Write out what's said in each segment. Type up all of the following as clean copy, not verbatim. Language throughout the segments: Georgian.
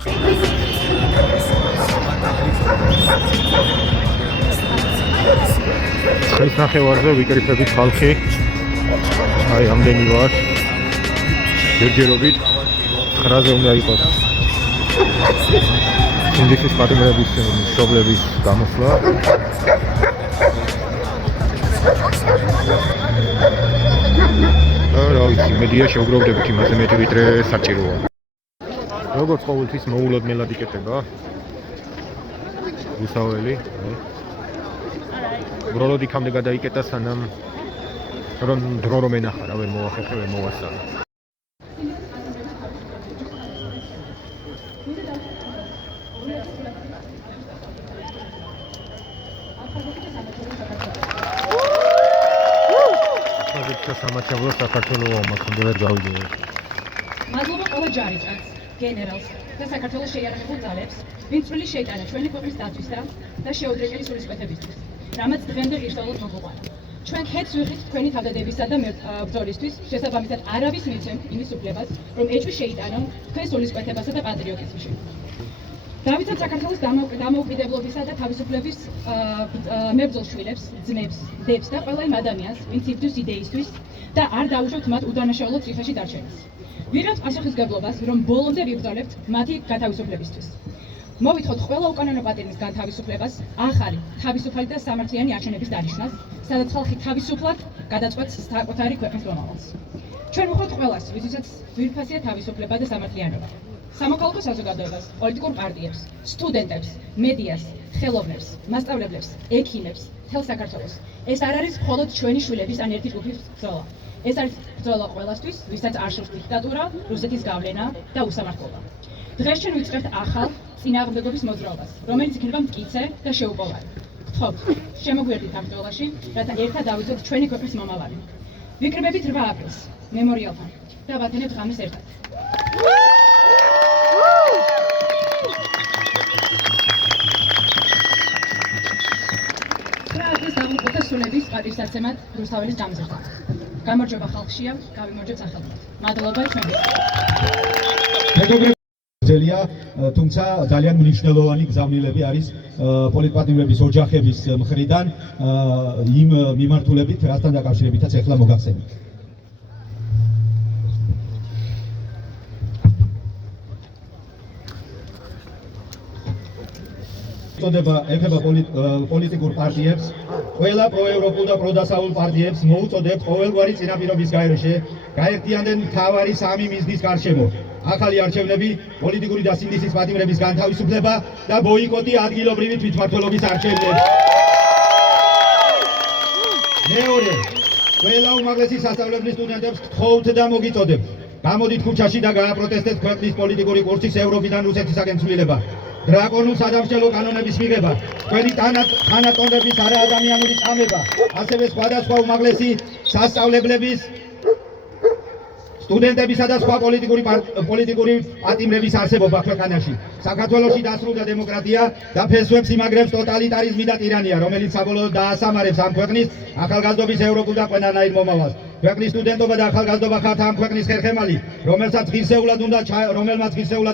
ხეს ნახევარზე ვიკრიფებით ხალხი. აი ამდენი ვარ. ჯერჯერობით 9-ზე უნდა იყოს. ინგლისის პატიმრების მშობლების გამოსვლა. რა ვიცი, მედია შეუგროვდებით იმაზე მეტი ვიდრე საჭიროა. როგორც ყოველთვის მოულოდნელად იკეთება. უსაველი. უბრალოდ იქამდე გადაიკეტა სანამ დრო რომ ენახა, ვერ მოახერხე, ვერ მოვასწავლე. სამაჩაბლო საქართველოს მოქმედე ვერ გავიგე. მადლობა ყველა ჯარისკაცს, გენერალს და საქართველოს შეიარაღებულ ძალებს, ვინც წვლილი შეიტანა ჩვენი ქვეყნის დაცვისა და შეუდრეკელი სულისკვეთებისთვის, რამაც დღემდე ღირსეულად მოგვიყვანა. ჩვენ ქეთს ვიღებთ თქვენი თავდადებისა და ბრძოლისთვის, შესაბამისად არავის მიცემთ იმის უფლებას, რომ ეჭვი შეიტანონ თქვენ სულისკვეთებასა და პატრიოტიზმში. დავიცავთ საქართველოს დამოუკიდებლობისა და თავისუფლების მებრძოლ შვილებს, ძმებს, დებს და ყველა იმ ადამიანს, ვინც იბრძვის იდეისთვის და არ დაუშვებთ მათ უდანაშაულო ციხეში დარჩენას. ვიღებთ პასუხისმგებლობას, რომ ბოლომდე ვიბრძოლებთ მათი გათავისუფლებისთვის. მოვითხოვთ ყველა უკანონო პატიმრის განთავისუფლებას, ახალი, თავისუფალი და სამართლიანი არჩევნების დანიშვნას, სადაც ხალხი თავისუფლად გადაწყვეტს საკუთარი ქვეყნის მომავალს. ჩვენ ვუხდით ყველას, ვისაც ძვირფასია თავისუფლება და სამართლიანობა. სამოქალაქო საზოგადოებას, პოლიტიკურ პარტიებს, სტუდენტებს, მედიას, ხელოვნებს, მასწავლებლებს, ექიმებს, მთელ საქართველოს. ეს არ არის მხოლოდ ჩვენი შვილების ან ერთი ჯგუფის ბრძოლა. ეს არის ბრძოლა ყველასთვის, ვისაც არ სურს დიქტატურა, რუსეთის გავლენა და უსამართლობა. დღეს ჩვენ ვიწყებთ ახალ წინააღმდეგობის მოძრაობას, რომელიც იქნება მტკიცე და შეუპოვარი. გთხოვთ, შემოგვიერთდით ამ ბრძოლაში, რათა ერთად დავიცვათ ჩვენი ქვეყნის მომავალი. ვიკრიბებით 8 აპრილს, მემორიალთან და ვათენებთ ღამეს ერთად. სულების პატივსაცემად რუსთაველის გამზრდა. გამარჯვება ხალხშია, გავიმარჯვებთ სახელმწიფოდ. მადლობა ჩვენთვის. მეგობრებია, თუმცა ძალიან მნიშვნელოვანი გზავნილები არის პოლიტპატიმრების ოჯახების მხრიდან იმ მიმართულებით, რასთან დაკავშირებითაც ახლა მოგახსენებთ. ეხება პოლიტიკურ პარტიებს, ყველა პროევროპულ და პროდასავლურ პარტიებს მოუწოდებთ ყოველგვარი წინაპირობის გარეშე გაერთიანდნენ მთავარი 3 მიზნის გარშემო: ახალი არჩევნები, პოლიტიკური და სინდისის პატიმრების განთავისუფლება და ბოიკოტი ადგილობრივი თვითმმართველობის არჩევნებს. მეორე, ყველა უმაღლესი სასწავლებლის სტუდენტებს გთხოვთ და მოგიწოდებთ, გამოდით ქუჩაში და გააპროტესტეთ ქვეყნის პოლიტიკური კურსის ევროპიდან რუსეთისაკენ ცვლილება. დრაკონულ სადამსჯელო კანონების მიღება, თქვენი თანატონების არაადამიანური წამება, ასევე სხვადასხვა უმაღლესი სასწავლებლების, სტუდენტებისა და სხვა პოლიტიკური პატიმრების არსებობა ქვეყანაში. საქართველოში დასრულდა დემოკრატია და ფესვებს იმაგრებს ტოტალიტარიზმი და ტირანია, რომელიც საბოლოოდ დაასამარებს ამ ქვეყნის ახალგაზრდობის ევროპულ და ყველანაირ მომავალს. ქვეყნის სტუდენტობა და ახალგაზრდობა ხართ ამ ქვეყნის ხერხემალი, რომელმაც ღირსეულად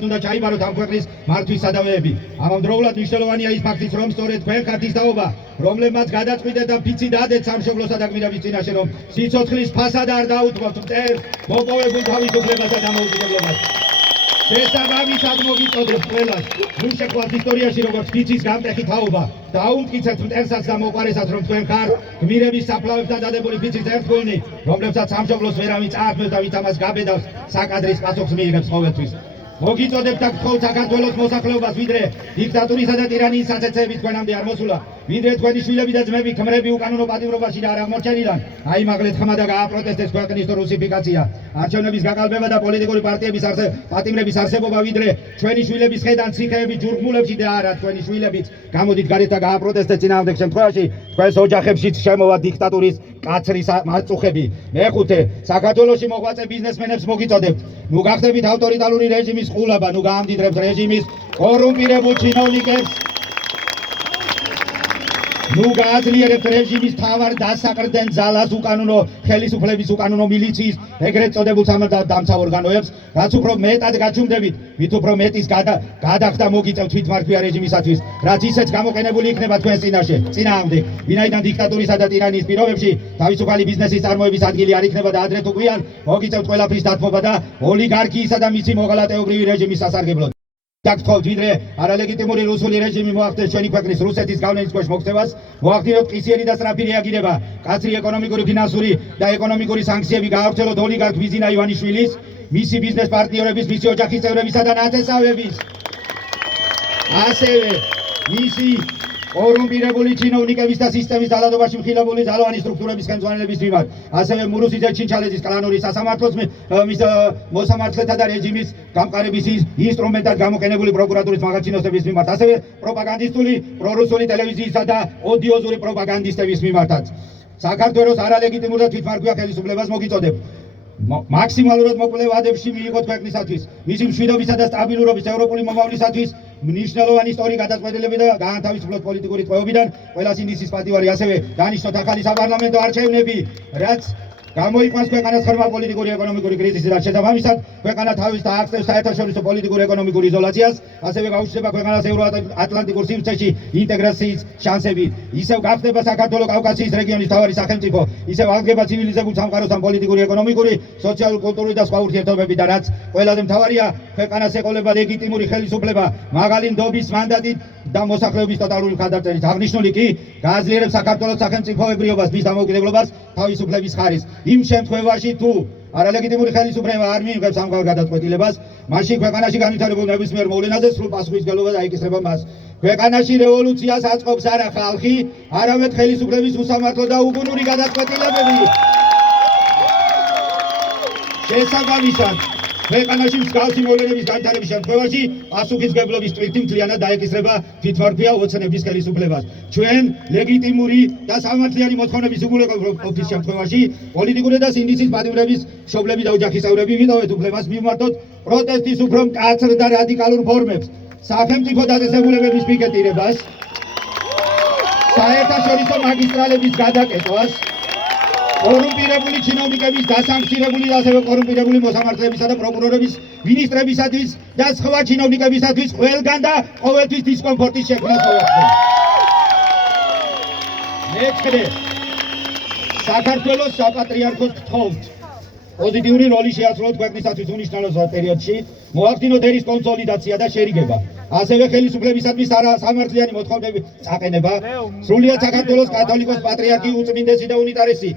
უნდა ჩაიბაროთ ამ ქვეყნის მართვის სადავეები. ამავდროულად მნიშვნელოვანია ის ფაქტიც, რომ სწორედ თქვენ ხართ ის თაობა, რომლებმაც გადაწყვიტეთ და ფიცი დადეთ სამშობლოსა და გმირების წინაშე, რომ სიცოცხლის ფასად არ დაუთმოთ მტერს მოპოვებულ თავისუფლებას და დამოუკიდებლობას. შესაბამისად მოგიწოდებთ ყველას, ნუ შეხვდით ისტორიაში როგორც ფიცის გამტეხი თაობა, დაუმტკიცეთ მტერსაც და მოყარესაც, რომ თქვენ ხართ გმირების საფლავებთან დადებული ფიცის ერთგულნი, რომლებსაც სამშობლოს ვერავინ წაართმევს და ვინც ამას გაბედავს, საკადრის პასუხს მიიღებს ყოველთვის. მოგიწოდებთ და გთხოვთ საქართველოს მოსახლეობას, ვიდრე დიქტატურისა და ტირანიის საცეცეები თქვენამდე არ მოსულა, ვიდრე თქვენი შვილები და ძმები ქმრები უკანონო პატიმრობაში და არ აღმორჩენილან, აიმაღლეთ ხმა და გააპროტესტეთ ქვეყნის რუსიფიკაცია, არჩევნების გაკალბება და პოლიტიკური პარტიების პატიმრების არსებობა, ვიდრე ჩვენი შვილების ხედან ციხეები ჯურგმულებში და არა თქვენი შვილებიც. გამოდით გარეთ და გააპროტესტეთ წინააღმდეგ შემთხვევაში თქვენს ოჯახებშიც შემოვა დიქტატურის კაცრი მაწუხები. მეხუთე, საქართველოში მოღვაწე ბიზნესმენებს მოგიწოდებთ, ნუ გახდებით ავტორიტარული რეჟიმის ყულაბა, ნუ გაამდიდრებთ რეჟიმის კორუმპირებულ ჩინოვნიკებს ნუ გააძლიერებთ რეჟიმის თავარ დასაყრდენ ძალას უკანონო ხელისუფლების უკანონო მილიციის ეგრეთ წოდებულ სამართალდამცავ ორგანოებს, რაც უფრო მეტად გაჩუმდებით, მით უფრო მეტის გადახდა მოგიწევთ თვითმარქვია რეჟიმისათვის, რაც ისეც გამოყენებული იქნება თქვენს წინააღმდეგ, ვინაიდან დიქტატურისა და ტირანიის პირობებში თავისუფალი ბიზნესის წარმოების ადგილი არ იქნება და ადრე თუ გვიან მოგიწევთ ყველაფრის დათმობა და ოლიგარქიისა და მისი მოღალატეობრივი რეჟიმის სასარგებლოდ. გაგთხოვთ, ვიდრე არალეგიტიმური რუსული რეჟიმი მოახდენს ჩვენი ქვეყნის რუსეთის გავლენის ქვეშ მოქცევას, მოახდინოთ კისიერი და სწრაფი რეაგირება, კაცრი ეკონომიკური, ფინანსური და ეკონომიკური სანქციები გაავრცელოთ ოლიგარქ ბიზინა ივანიშვილის, მისი ბიზნეს პარტნიორების, მისი ოჯახის წევრებისა და ნათესავების. ასევე მისი კორუმპირებული ჩინოვნიკების და სისტემის ძალადობაში მხილებული ძალოვანი სტრუქტურების ხელმძღვანელების მიმართ, ასევე მურუსიძე ჩინჩალეთის კლანური სასამართლოს მოსამართლეთა და რეჟიმის გამყარების ინსტრუმენტად გამოყენებული პროკურატურის მაღალჩინოსების მიმართ, ასევე პროპაგანდისტული პრორუსული ტელევიზიისა და ოდიოზური პროპაგანდისტების მიმართაც. საქართველოს არალეგიტიმურ და თვითმარქვია ხელისუფლებას მოგიწოდებ მაქსიმალურად მოკლე ვადებში მიიღოთ ქვეყნისათვის, მისი მშვიდობისა და სტაბილურობის ევროპული მომავლისათვის მნიშვნელოვანი ისტორიული გადაწყვეტილებები და გაანთავისუფლოთ პოლიტიკური ტყვეობიდან ყველა სინდისის პატივარი, ასევე დანიშნოთ ახალი საპარლამენტო არჩევნები, რაც გამოიყვანს ქვეყანას ხმარ პოლიტიკური ეკონომიკური კრიზისის და შესაბამისად ქვეყანა თავის დააღწევს საერთაშორისო პოლიტიკური ეკონომიკურ იზოლაციას, ასევე გაუჩნდება ქვეყანას ევროატლანტიკურ სივრცეში ინტეგრაციის შანსები, ისევ გახდება საქართველოს კავკასიის რეგიონის მთავარი სახელმწიფო, ისევ აღდგება ცივილიზებულ სამყაროსთან პოლიტიკური, ეკონომიკური, სოციალურ-კულტურული და სხვა ურთიერთობები და რაც ყველაზე მთავარია, ქვეყანას ეყოლება ლეგიტიმური ხელისუფლება, მაღალი ნდობის მანდატით და მოსახლეობის ტოტალური მხარდაჭერით. აღნიშნული კი გააძლიერებს საქართველოს სახელმწიფოებრიობას, მის დამოუკიდებლობას, თავისუფლების ხარისხს. იმ შემთხვევაში თუ არალეგიტიმური ხელისუფლება არ მიიღებს ამგვარ გადაწყვეტილებას, მაშინ ქვეყანაში განვითარებულ ნებისმიერ მოვლენაზე სრულ პასუხისმგებლობა დაიკისრება მას. ქვეყანაში რევოლუციას აწყობს არა ხალხი, არამედ ხელისუფლების უსამართლო და უგუნური გადაწყვეტილებები. შესაბამისად, ქვეყანაში მსგავსი მოვლენების განვითარების შემთხვევაში პასუხისმგებლობის ტვირთი მთლიანად დაეკისრება თვითმარქვია ოცნების ხელისუფლებას. ჩვენ ლეგიტიმური და სამართლიანი მოთხოვნების უგულეყოფის შემთხვევაში პოლიტიკური და სინდისის პატიმრების მშობლები და ოჯახის წევრები ვიტოვეთ უფლებას მივმართოთ პროტესტის უფრო მკაცრ და რადიკალურ ფორმებს, სახელმწიფო დაწესებულებების პიკეტირებას, საერთაშორისო მაგისტრალების გადაკეთებას, კორუმპირებული ჩინოვნიკების დასანქცირებული და ასევე კორუმპირებული მოსამართლებისა და პროკურორების, მინისტრებისათვის და სხვა ჩინოვნიკებისათვის ყველგან და ყოველთვის დისკომფორტის შექმნას მოახდენთ. მეცხრე, საქართველოს საპატრიარქოს გთხოვთ პოზიტიური როლი შეასრულოთ ქვეყნისათვის უნიშნელო პერიოდში, მოახდინოთ ერის კონსოლიდაცია და შერიგება, ასევე ხელისუფლებისადმი სამართლიანი მოთხოვნების წაყენება, სრულიად საქართველოს კათოლიკოს პატრიარქი უწმინდესი და უნიტარესი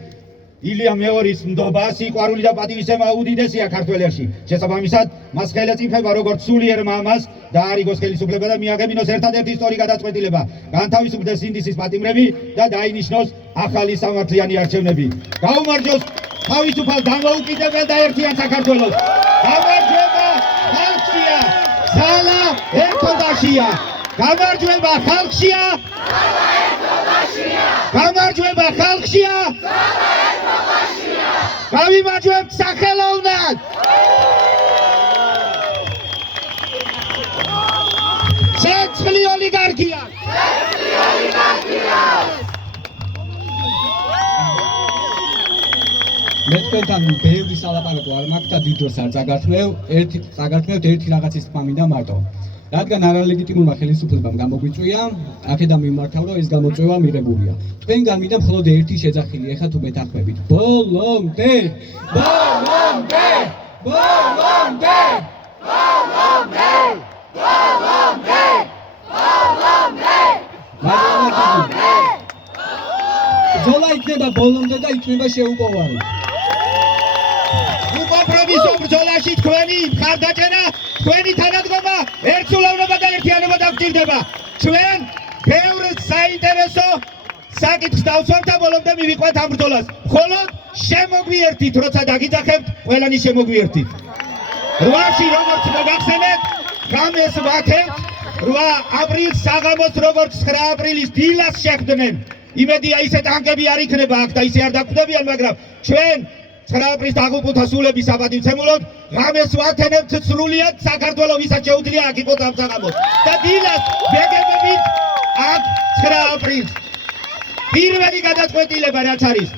ილია მეორის ნდობა, სიყვარული და პატივისცემა უდიდესია ქართველებში. შესაბამისად, მას ხელეწიფება როგორც სულიერ მამას და არიგოს ხელისუფლება და მიაღებინოს ერთადერთი ისტორიული გადაწყვეტილება, განთავისუფლდეს სინდისის პატიმრები და დაინიშნოს ახალი სამართლიანი არჩევნები. გაუმარჯოს თავისუფალ დამოუკიდებელ და ერთიან საქართველოს. გამარჯვება ხალხშია, ძალა ერთობაშია. გამარჯვება ხალხშია, გამარჯვება ხალხშია, გავიმარჯვებთ სახელოვნად. ცეცხლი ოლიგარქია. მე თქვენთან ბევრი სალაპარაკო არ მაქვს და დიდოს არ წაგართმევთ ერთი რაღაცის თქმა მინდა მარტო. რადგან არალეგიტიმურმა ხელისუფლებამ გამოგვიწვია, აქედან მიმართავ, რომ ეს გამოწვევა მიღებულია. თქვენგან მინდა მხოლოდ ერთი შეძახილი, ეხლა თუ მეთანხმებით. ბოლომდე! ბოლომდე! ბოლომდე! ბოლომდე! ბოლომდე! ბოლომდე! ბოლომდე! ბრძოლა იქნება ბოლომდე და იქნება შეუპოვარი. უკომპრომისო ბრძოლაში თქვენი მხარდაჭერა, თქვენი თანადგომა, ერთსულოვნება და ერთიანობა დაგჭირდება. ჩვენ ბევრ საინტერესო საკითხს დავსვამთ და ბოლომდე მივიყვანთ ამ ბრძოლას. მხოლოდ შემოგვიერთით, როცა დაგიძახებთ, ყველანი შემოგვიერთით. 8-ში როგორც მოგახსენეთ, ღამეს ვაქებთ, 8 აპრილს საღამოს როგორც 9 აპრილის დილას შეხვდნენ. იმედია ისე ტანკები არ იქნება აქ და ისე არ დაკვდებიან, მაგრამ ჩვენ 9 აპრილის დაღუპულთა სულების საპატივცემულოდ ღამეს ვაქენებთ სრულიად საქართველოს ვისაც შეუძლია აქ იყოს ამ საღამოს და დილას ვეგებებით აქ 9 აპრილს. პირველი გადაწყვეტილება რაც არის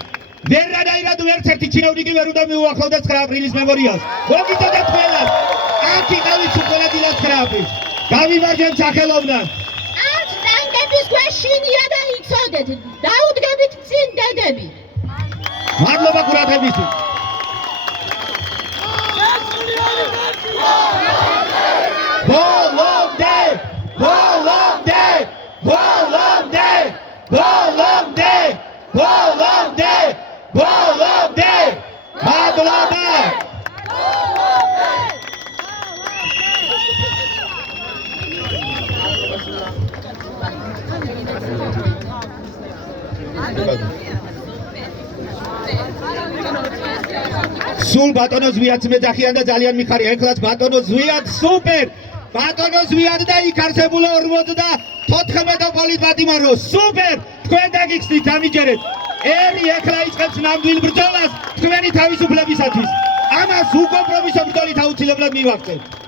ვერანაირად ერთ-ერთი ჩინოვნიკი ვერ უნდა მიუახლოვდეს 9 აპრილის მემორიალს. მოგიწოდეთ ყველას. აქ იყავით უყოლა დილას 9 აპრილს. გავიმარჯვებთ სახელოვნად. არც ტანკების ქვეშ შინია და იცოდეთ. დაუდგებით წინ დედები. მადლობა ყურადღებისთვის. ბოლომდე! ბოლომდე! ბოლომდე! ბოლომდე! ბოლომდე! ბოლომდე! მადლობა! სულ ბატონო ზვიადს მეძახიან და ძალიან მიხარია. ეხლაც ბატონო ზვიად სუპერ! ბატონო ზვიად და იქ არსებული 54 პოლიტბატიმარო სუპერ! თქვენ დაგიხსნით, დამიჯერეთ. ერი ეხლა იწყებს ნამდვილ ბრძოლას თქვენი თავისუფლებისათვის. ამას უკომპრომისო ბრძოლით აუცილებლად მივაღწევთ.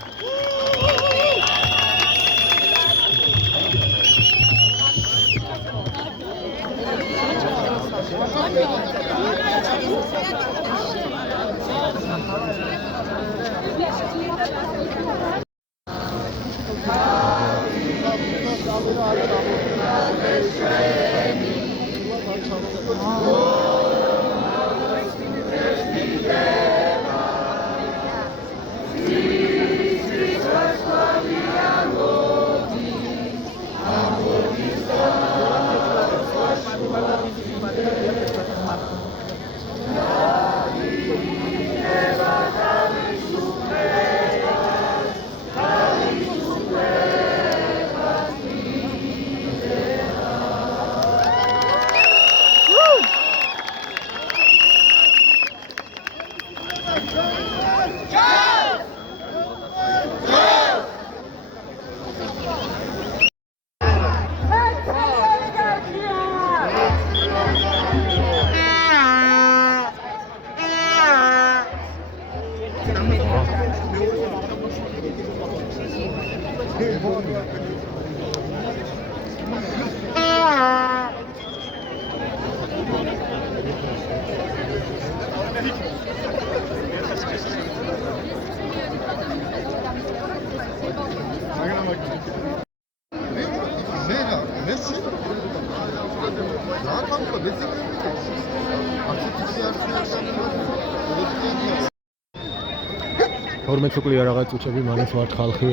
თორმეტ წუთია რაღაც წუთები მანაც ვართ ხალხი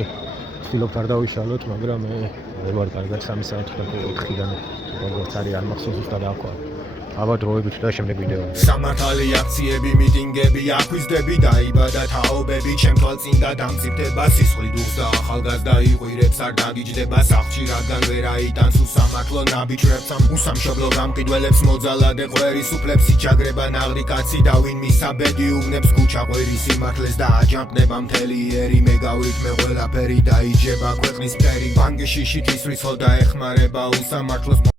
ვცდილობთ არ დავიშალოთ, მაგრამ მე ვარ კარგად 3 საათი და 4-დან როგორც არის არ მახსოვს ზუსტად ახლა. აბა დროებით და შემდეგ ვიდეო. სამართალი აქციები, მიტინგები, აქვიზდები, დაიბადა თაობები, ჩემთვალწინდა დამწიფდება სისხლი დუხს და ახალგაზრდა იყვირებს არ დაგიჯდება სახლში, რადგან ვერ აიტანს უსამართლო ნაბიჯებს ამ უსამშობლო გამყიდველებს მოძალადე ყვერის უფლებს იჩაგრება ნაღდი კაცი და ვინ მისაბედი უბნებს ქუჩა ყვერის სიმართლეს და აჯანყდება მთელი ერი მე გავრით მე ყველაფერი დაიჯება ქვეყნის ფერი ბანგი შიშით ისვრიცო და ეხმარება უსამართლოს